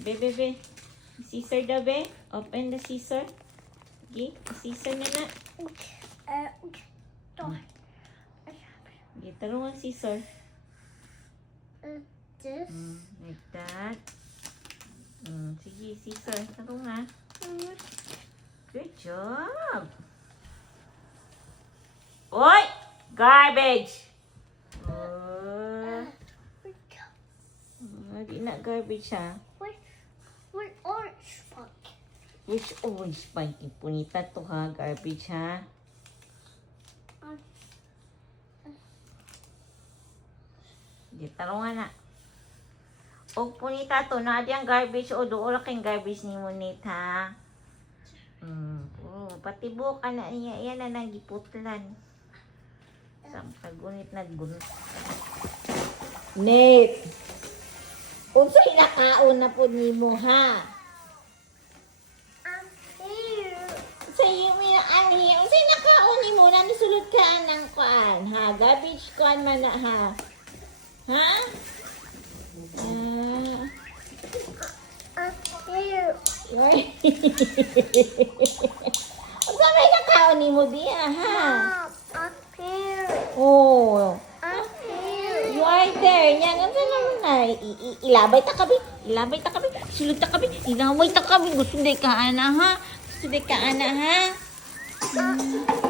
Bebe. Scissor daw, be. Open the scissor. Okay, scissor na na. Okay, tarungan scissor. This. Like that. Sige, scissor. Tarungan. Good job. Oy! Garbage! Di na garbage, ha? What orange spike? Which orange spike? Punita to, ha? Garbage, ha? Di, tarungan na. O punita to, na di ang garbage o doon kang garbage ni Monit, ha? Pati buka na niya. Yan na nang giputlan. Sampagunit na gunit. Nate! Unsay nakaon na po ni mo, ha? Here. Sa'yo may naani. Unsay nakaon ni mo na nisulod ka ng kuan, ha? Garbage kuan man na, ha? Ha? Here. Unsa may nakaon ni mo diya, ha? Up here. Oh. Up here. You are there. Yan, unsa naman na? Ilabay ta kabi. Ilabay ta kabi. Sulod ta kabi. Ilaway ta kabi. Gusto day ka, ana, ha? Gusto day ka, ana, ha?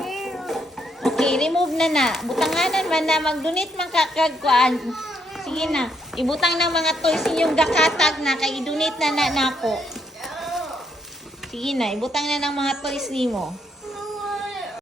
Here. Okay, remove na na. Butanganan man na. Mag-donate man kakagkuan. Sige na. Ibutang ng mga toys inyong gakatag na. Kay i-donate na na ako. Sige na. Ibutang na ng mga toys ni mo.